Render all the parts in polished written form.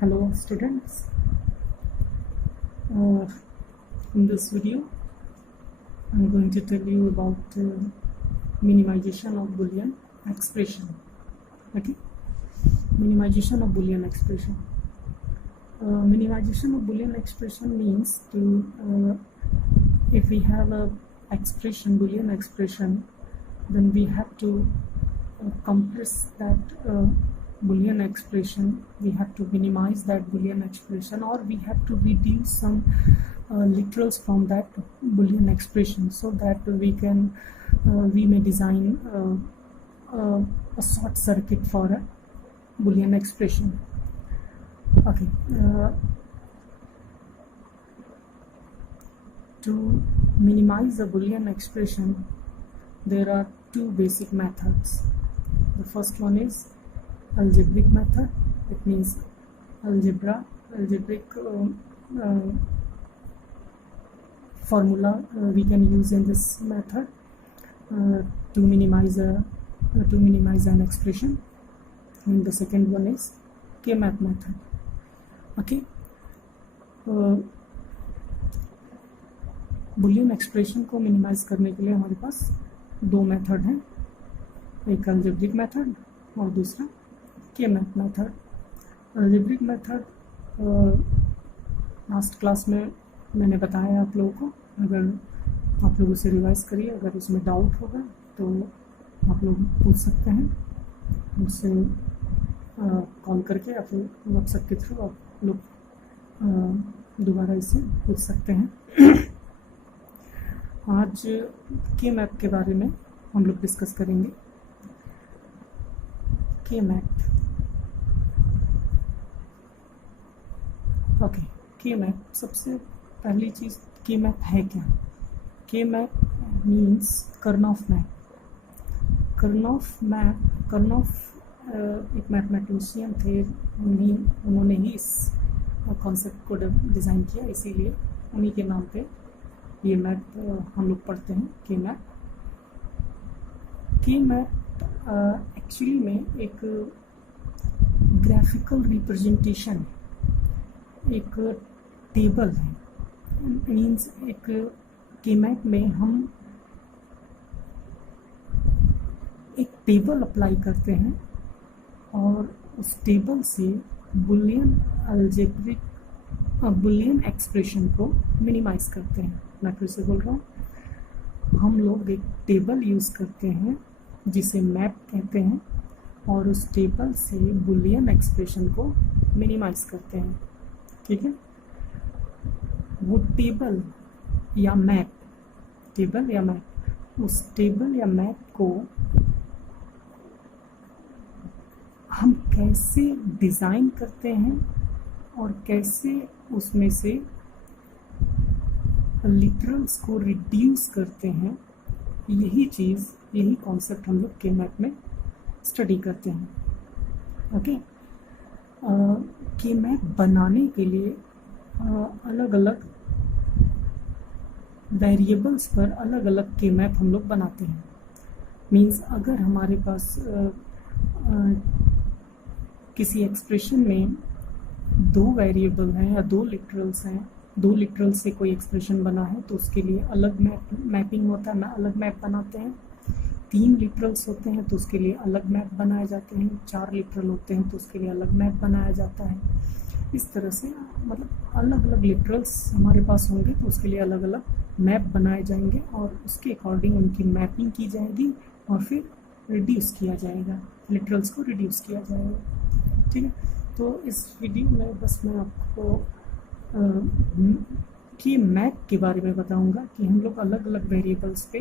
Hello students, uh, in this video I'm going to tell you about minimization of Boolean expression. Okay, minimization of Boolean expression. Minimization of Boolean expression means to if we have a expression, Boolean expression, then we have to compress that Boolean expression. We have to minimize that Boolean expression, or we have to reduce some literals from that Boolean expression, so that we may design a short circuit for a Boolean expression. Okay, to minimize a Boolean expression, there are two basic methods. The first one is algebraic method. It means algebraic formula we can use in this method to minimize an expression. And the second one is K-math method. Okay, Boolean expression को minimise करने के लिए हमारे पास दो method हैं, एक algebraic method और दूसरा K map method. Algebraic method last class में मैंने बताया आप लोगों को. अगर आप लोग उसे रिवाइज करिए, अगर उसमें डाउट होगा तो आप लोग पूछ सकते हैं मुझसे कॉल करके या फिर व्हाट्सएप के थ्रू आप लोग दोबारा इसे पूछ सकते हैं. आज के मैथ के बारे में हम लोग डिस्कस करेंगे. के मैथ. ओके, के मैथ. सबसे पहली चीज़, के मैथ है क्या? के मैथ मीन्स कर्नॉफ मैप. कर्नॉफ एक मैथमेटिशियन थे, उन्होंने ही इस कॉन्सेप्ट को डिज़ाइन किया, इसीलिए उन्हीं के नाम पे ये मैथ हम लोग पढ़ते हैं, के मैथ. के मैथ एक्चुअली में एक ग्राफिकल रिप्रेजेंटेशन, एक टेबल है. मीन्स एक के मैथ में हम एक टेबल अप्लाई करते हैं और उस टेबल से बुलियन एक्सप्रेशन को मिनिमाइज करते हैं. मैं फिर से बोल रहा हूँ, हम लोग एक टेबल यूज़ करते हैं जिसे मैप कहते हैं और उस टेबल से बुलियन एक्सप्रेशन को मिनिमाइज करते हैं. ठीक है, वो टेबल या मैप, उस टेबल या मैप को हम कैसे डिज़ाइन करते हैं और कैसे उसमें से लिटरल्स को रिड्यूस करते हैं, यही कॉन्सेप्ट हम लोग के मैथ में स्टडी करते हैं. ओके, के मैथ बनाने के लिए अलग अलग वेरिएबल्स पर अलग अलग के मैथ हम लोग बनाते हैं. मीन्स अगर हमारे पास किसी एक्सप्रेशन में दो वेरिएबल हैं या दो लिटरल्स हैं, दो लिटरल से कोई एक्सप्रेशन बना है तो उसके लिए अलग मैपिंग होता है, अलग मैप बनाते हैं. 3 लिटरल्स होते हैं तो उसके लिए अलग मैप बनाए जाते हैं. 4 लिटरल होते हैं तो उसके लिए अलग मैप बनाया जाता है. इस तरह से मतलब अलग अलग लिटरल्स हमारे पास होंगे तो उसके लिए अलग अलग मैप बनाए जाएंगे और उसके अकॉर्डिंग उनकी मैपिंग की जाएगी और फिर रिड्यूस किया जाएगा, लिटरल्स को रिड्यूस किया जाएगा. ठीक है, तो इस वीडियो में बस मैं आपको कि मैप के बारे में बताऊंगा कि हम लोग अलग अलग वेरिएबल्स पे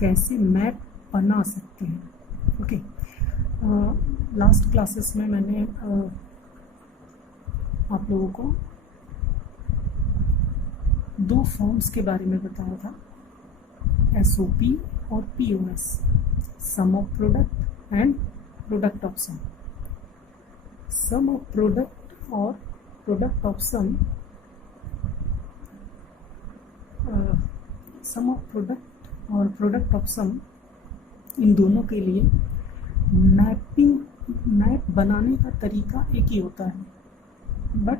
कैसे मैप बना सकते हैं. ओके, लास्ट क्लासेस में मैंने आप लोगों को दो फॉर्म्स के बारे में बताया था, SOP और POS, sum of product and product of sum. Sum of product और product of sum, sum of product और प्रोडक्ट ऑफ सम, इन दोनों के लिए मैप बनाने का तरीका एक ही होता है. बट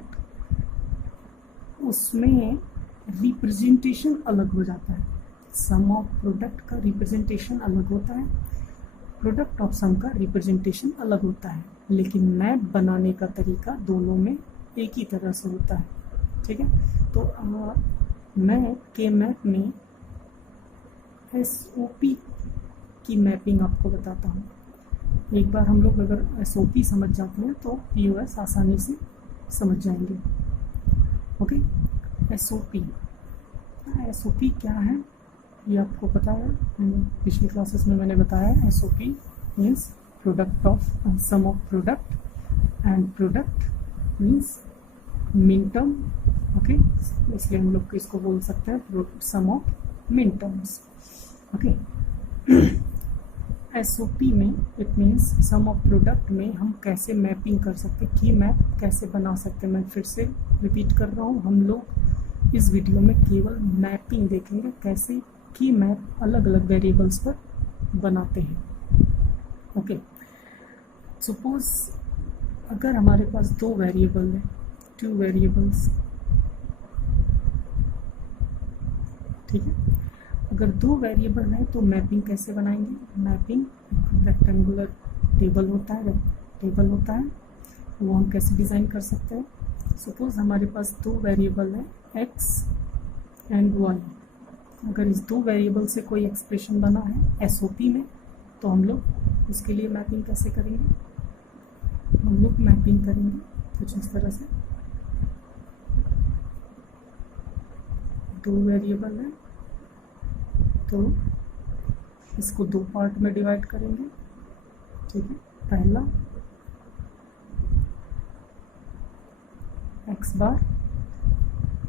उसमें रिप्रेजेंटेशन अलग हो जाता है। सम ऑफ प्रोडक्ट का रिप्रेजेंटेशन अलग होता है, प्रोडक्ट ऑफ सम का रिप्रेजेंटेशन अलग होता है, लेकिन मैप बनाने का तरीका दोनों में एक ही तरह से होता है। ठीक है, तो मैं के मैप में SOP की मैपिंग आपको बताता हूँ। एक बार हम लोग अगर SOP समझ जाते हैं तो POS आसानी से समझ जाएंगे। ओके, SOP क्या है ये आपको पता है, पिछली क्लासेस में मैंने बताया है। SOP means product of sum of product, and product means min term. Okay, इसलिए हम लोग इसको बोल सकते हैं sum of min terms. Okay, SOP में it means sum of product में हम कैसे मैपिंग कर सकते हैं, की मैप कैसे बना सकते हैं। मैं फिर से रिपीट कर रहा हूँ, हम लोग इस वीडियो में केवल मैपिंग देखेंगे, कैसे की मैप अलग अलग वेरिएबल्स पर बनाते हैं। ओके, सपोज अगर हमारे पास दो वेरिएबल है, 2 वेरिएबल्स, ठीक है। अगर 2 वेरिएबल हैं तो मैपिंग कैसे बनाएंगे? मैपिंग रेक्टेंगुलर टेबल होता है, वो हम कैसे डिज़ाइन कर सकते हैं? सपोज हमारे पास 2 वेरिएबल है x एंड y। अगर इस 2 वेरिएबल से कोई एक्सप्रेशन बना है SOP में, तो हम लोग इसके लिए मैपिंग कैसे करेंगे? हम लोग मैपिंग करेंगे कुछ इस तरह से, 2 वेरिएबल है तो इसको 2 पार्ट में डिवाइड करेंगे। ठीक है, पहला x बार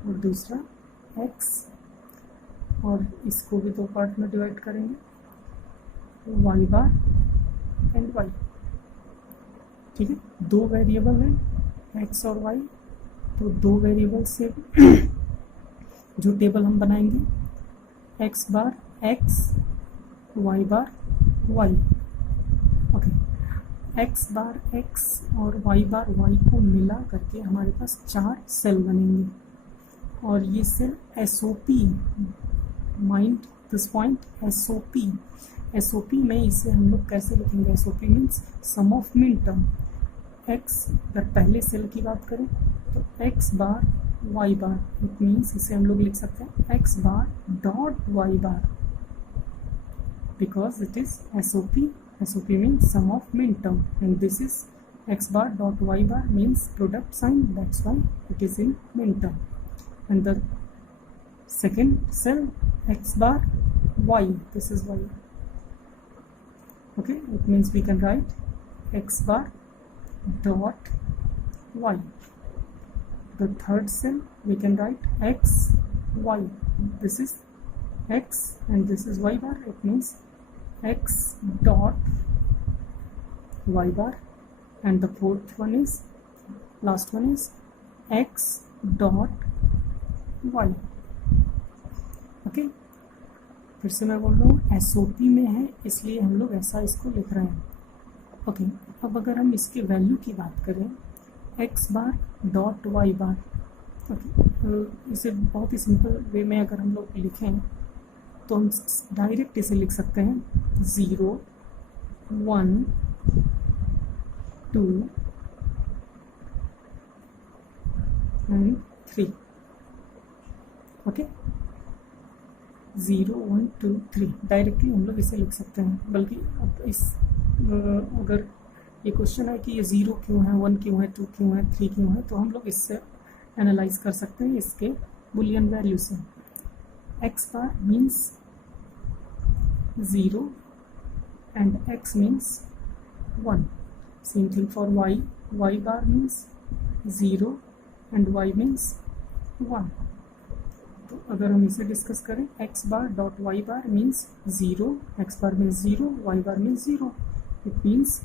और दूसरा x, और इसको भी 2 पार्ट में डिवाइड करेंगे, y बार एंड y। ठीक है, 2 वेरिएबल है x और y, तो 2 वेरिएबल से जो टेबल हम बनाएंगे x बार x, y बार y। ओके, x बार x और y बार y को मिला करके हमारे पास 4 सेल बनेंगे, और ये cell SOP, mind this point, SOP में इसे हम लोग कैसे लिखेंगे? SOP means sum of min term. x, अगर पहले सेल की बात करें तो x bar y bar, it means इसे हम लोग लिख सकते हैं x bar dot y bar, because it is SOP means sum of min term, and this is x bar dot y bar means product sign, that's why it is in min term. And the second cell x bar y, this is y. Okay, it means we can write x bar dot y. The third cell we can write x y, this is x and this is y bar, it means x dot y bar, and the last one is x dot y. Okay, फिर से मैं बोल रहा हूँ SOP में है इसलिए हम लोग ऐसा इसको लिख रहे हैं। ओके, अब अगर हम इसके वैल्यू की बात करें x बार डॉट y बार, ओके, इसे बहुत ही सिंपल वे में अगर हम लोग लिखें तो हम डायरेक्ट इसे लिख सकते हैं 0 1 2 एंड 3। ओके, 0 1 2 3 डायरेक्टली हम लोग इसे लिख सकते हैं। बल्कि अब अगर ये क्वेश्चन है कि ये 0 क्यों है, 1 क्यों है, 2 क्यों है, 3 क्यों है, तो हम लोग इससे एनालाइज कर सकते हैं इसके बुलियन वैल्यू से। x bar means 0 and x means 1. Same thing for y. Y bar means 0 and y means 1. तो अगर हम इसे डिस्कस करें x bar dot y bar means 0, x bar means 0, y bar means 0. It means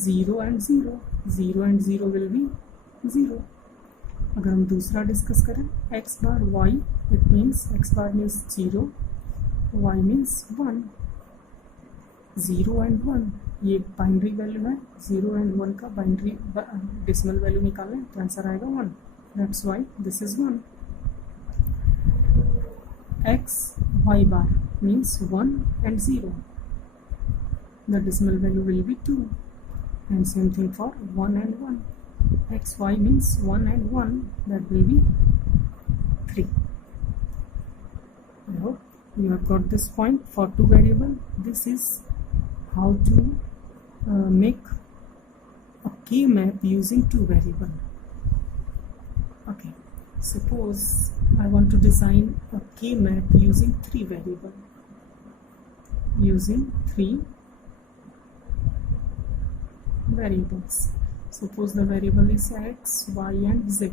0 and 0. 0 and 0 will be 0. अगर हम दूसरा discuss करें x bar y, it means x bar means 0, y means 1, 0 and 1, ये binary value है, 0 and 1 का binary decimal value निकालें तो answer आएगा 1. That's why this is 1. x y bar means 1 and 0. The decimal value will be 2, and same thing for 1 and 1. x y means 1 and 1, that will be 3. I hope you have got this point for two variable. This is how to make a K map using two variable. Okay, suppose I want to design a K map using three variable. Using three variables. Suppose the variable is x, y and z.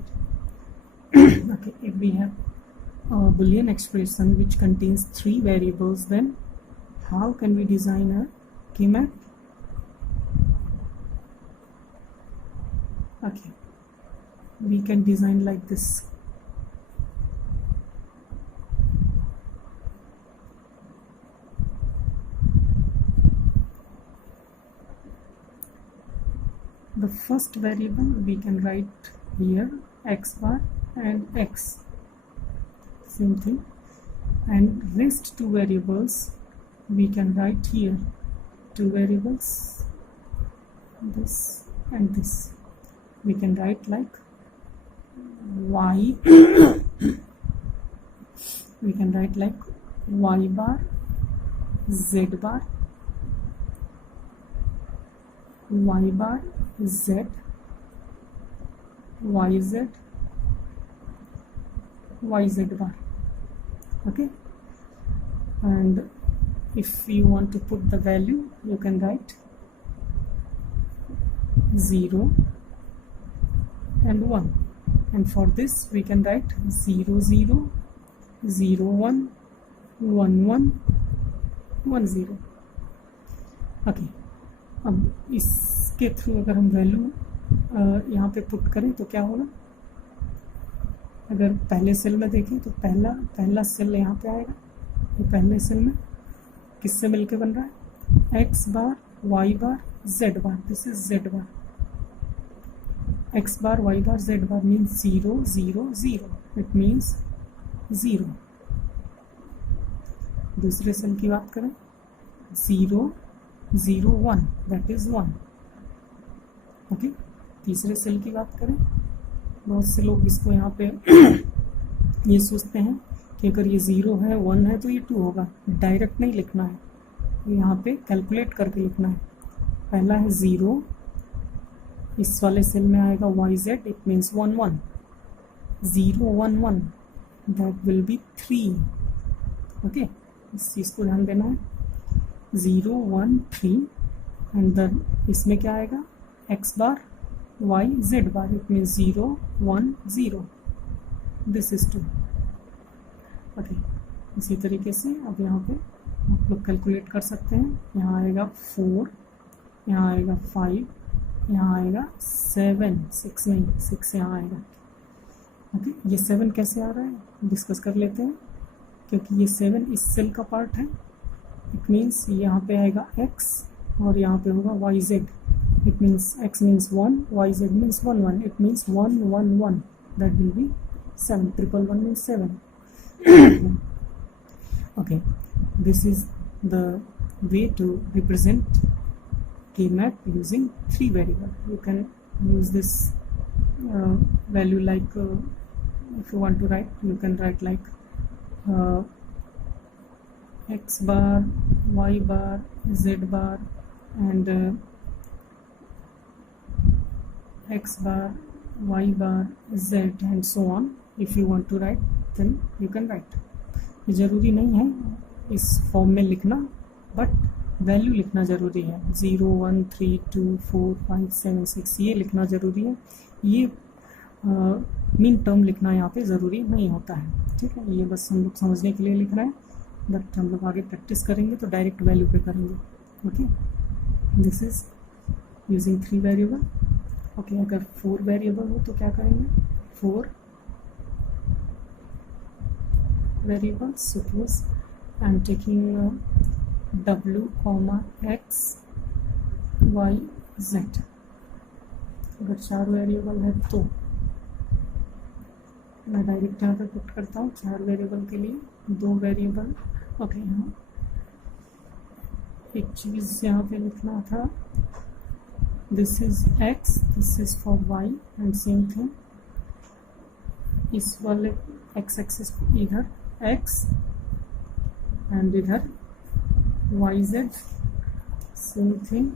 Okay, if we have a Boolean expression which contains three variables, then how can we design a K map? Okay, we can design like this. The first variable we can write here x bar and x, same thing, and rest two variables we can write here, two variables, this and this, we can write like y we can write like y bar, z bar, y bar, z, yz, yz bar. Okay, and if you want to put the value, you can write 0 and 1, and for this we can write 0 0 0 1 1 1 1 0. Okay, अब इसके through अगर हम value यहाँ पे put करें तो क्या होगा, अगर पहले सेल में देखें तो पहला सेल यहाँ पे आएगा, तो पहले सेल में किससे मिलके बन रहा है, x bar y bar z bar, this is z bar, x bar y bar z bar means 0 0 0, it means 0. दूसरे सेल की बात करें 0 0 1, दैट इज 1. ओके, तीसरे सेल की बात करें, बहुत से लोग इसको यहाँ पे ये सोचते हैं कि अगर ये 0 है 1 है तो ये 2 होगा, डायरेक्ट नहीं लिखना है, यहाँ पे कैलकुलेट करके लिखना है. पहला है 0, इस वाले सेल में आएगा yz, it means 1 1, 0 1 1, that will be 3. Okay, इस चीज़ को ध्यान देना है, 0 1 3, एंड देन इसमें क्या आएगा, x bar y z bar, it means 0 1 0, this is 2. Okay, इसी तरीके से अब यहाँ पे आप लोग कैलकुलेट कर सकते हैं. यहाँ आएगा 4, यहाँ आएगा 5, यहाँ आएगा 7, 6 नहीं 6 यहाँ आएगा. ओके, ये 7 कैसे आ रहा है डिस्कस कर लेते हैं, क्योंकि ये 7 इस सेल का पार्ट है. इट मीन्स यहाँ पे आएगा x और यहाँ पे होगा yz, it means x means 1, yz means 1 1, it means 1 1 1, that will be 7, 1 1 1 means 7. Okay, this is the way to represent K map using three variable. You can use this value like if you want to write, you can write like x bar, y bar, z bar, and x bar, y bar, z, and so on. If you want to write, then you can write. ज़रूरी नहीं है इस form में लिखना, but value लिखना ज़रूरी है. 0 1 3 2 4 5 7 6 ये लिखना ज़रूरी है. ये मीन टर्म लिखना यहाँ पे ज़रूरी नहीं होता है. ठीक है, ये बस हम लोग समझने के लिए लिख रहे हैं, बट हम लोग आगे प्रैक्टिस करेंगे तो डायरेक्ट वैल्यू पे करेंगे. Okay, this is using 3 variable. Okay, अगर 4 वेरिएबल हो तो क्या करेंगे, 4 variables. Suppose I am taking w comma x y z. अगर 4 वेरिएबल है तो मैं डायरेक्ट यहाँ पे पुट करता हूँ 4 वेरिएबल के लिए 2 वेरिएबल। ओके, यहाँ एक चीज़ यहाँ पे लिखना था, this is x, this is for y and same thing इस वाले x एक्सिस इधर x एंड इधर yz, सेम थिंग।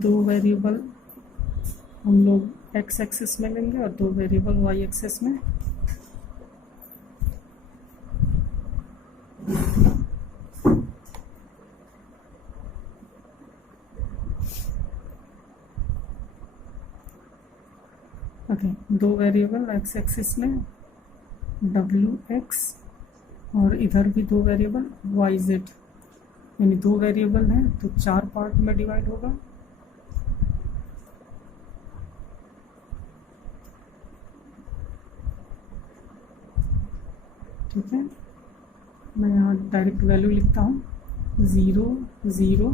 2 वेरिएबल हम लोग x एक्सिस में लेंगे और 2 वेरिएबल y एक्सिस में। ओके, 2 वेरिएबल x एक्सिस में wx और इधर भी 2 वेरिएबल yz, यानी 2 वेरिएबल हैं तो 4 पार्ट में डिवाइड होगा। ठीक है, मैं यहाँ डायरेक्ट वैल्यू लिखता हूँ 0 0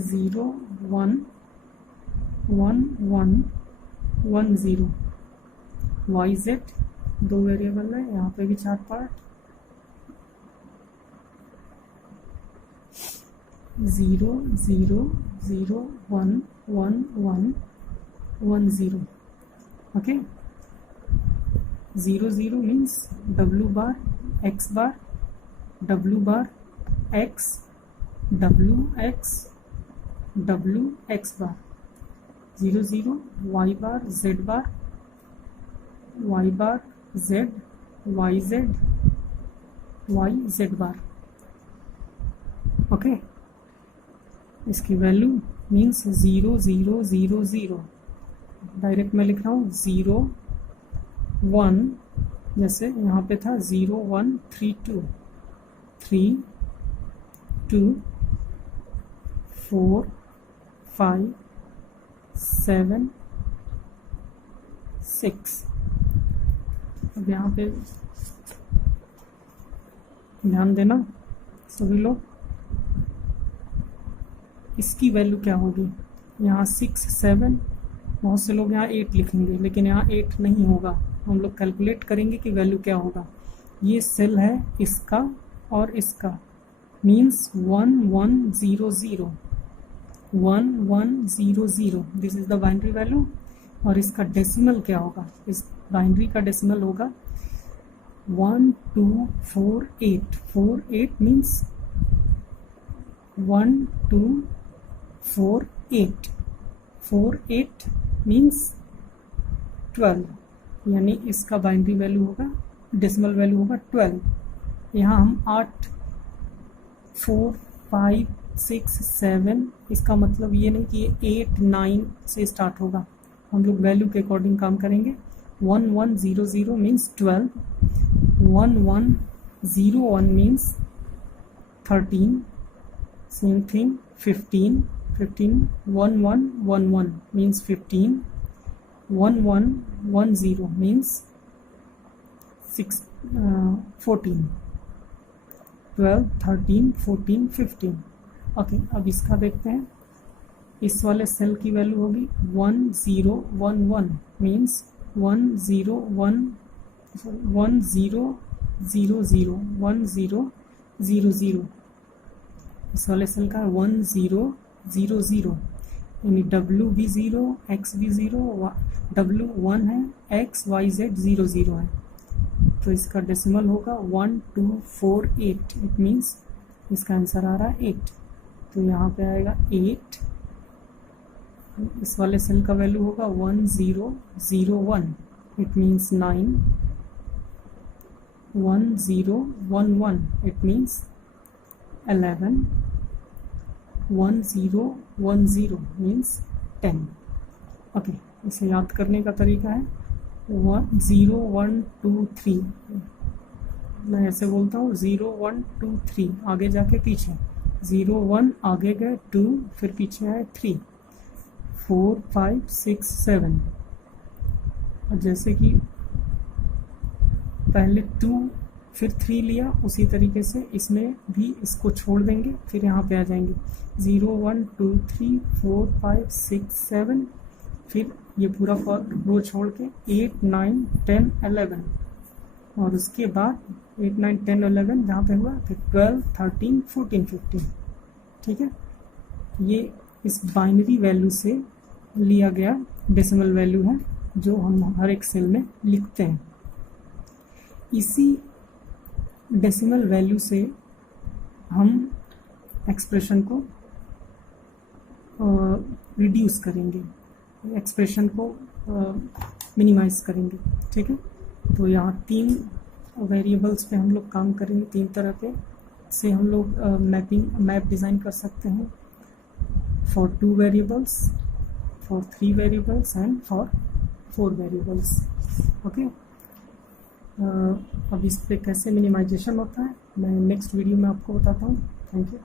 0 1 1 1 1 0 yz, 2 वेरिएबल है, यहाँ पे भी 4 पार्ट। 0 0 0 1 1 1 1 0। ओके, 0 0 मीन्स w बार x बार, w बार x, w x, w x बार। 0 0 y बार z बार, y बार z, y z, y z बार। ओके, इसकी वैल्यू मीन्स 0 0 0 0। डायरेक्ट मैं लिख रहा हूँ 0 1, जैसे यहाँ पे था 0 1 3 2 3 2 4 5 7 6। अब यहाँ पे ध्यान देना सभी लोग, इसकी वैल्यू क्या होगी। यहाँ 6 7, बहुत से लोग यहाँ 8 लिखेंगे, लेकिन यहाँ 8 नहीं होगा। हम लोग कैलकुलेट करेंगे कि वैल्यू क्या होगा। ये सेल है इसका और इसका, means 1 1 0 0 1 1 0 0, this is the binary value. और इसका डेसिमल क्या होगा, इस बाइनरी का डेसिमल होगा 1 2 4 8 4 8 मीन्स 1 2 4 8 4 8 मीन्स 12, यानी इसका बाइनरी वैल्यू होगा, डेसिमल वैल्यू होगा 12। यहाँ हम 8 4 5 6 7, इसका मतलब ये नहीं कि ये 8 9 से स्टार्ट होगा। हम लोग वैल्यू के अकॉर्डिंग काम करेंगे। 1 1 0 0 means 12, 1 1 0 1 means 13, same thing 15 15, 1 1 1 1 means 15, 1 1 1 0 means 14, 12 13 14 15। Okay, अब इसका देखते हैं। इस वाले सेल की वैल्यू होगी 1 0 1 1 मीन्स 1 0 1 1 0 0 0 1 0 0 0। इस वाले सेल का 1 0 0 0, यानी W भी 0 X भी 0, W 1 है, X Y Z 0 0 है, तो इसका डेसिमल होगा 1 2 4 8। इट मीन्स इसका आंसर आ रहा है 8, तो यहाँ पे आएगा 8। इस वाले सेल का वैल्यू होगा 1 0 0 1, it means 9, 1 0 1 1, it means 11, 1 0 1 0 means 10। Okay, इसे याद करने का तरीका है 1 0 1 2 3, मैं ऐसे बोलता हूँ 0 1 2 3, आगे जाके पीछे 0 1 आगे गए 2, फिर पीछे आए 3 4 5 6 7। और जैसे कि पहले 2 फिर 3 लिया, उसी तरीके से इसमें भी इसको छोड़ देंगे, फिर यहाँ पे आ जाएंगे 0 1 2 3 4 5 6 7, फिर ये पूरा रो छोड़ के 8 9 10 11, और उसके बाद 8 9 10 11 जहाँ पे हुआ फिर 12 13 14 15। ठीक है, ये इस बाइनरी वैल्यू से लिया गया डेसिमल वैल्यू है जो हम हर एक सेल में लिखते हैं। इसी डेसिमल वैल्यू से हम एक्सप्रेशन को रिड्यूस करेंगे, एक्सप्रेशन को मिनिमाइज करेंगे। ठीक है, तो यहाँ 3 वेरिएबल्स पे हम लोग काम करेंगे, 3 तरह के से हम लोग मैप डिज़ाइन कर सकते हैं, for 2 variables, for 3 variables and for 4 variables। Okay, अब इस पे कैसे मिनिमाइजेशन होता है मैं नेक्स्ट वीडियो में आपको बताता हूँ। Thank you.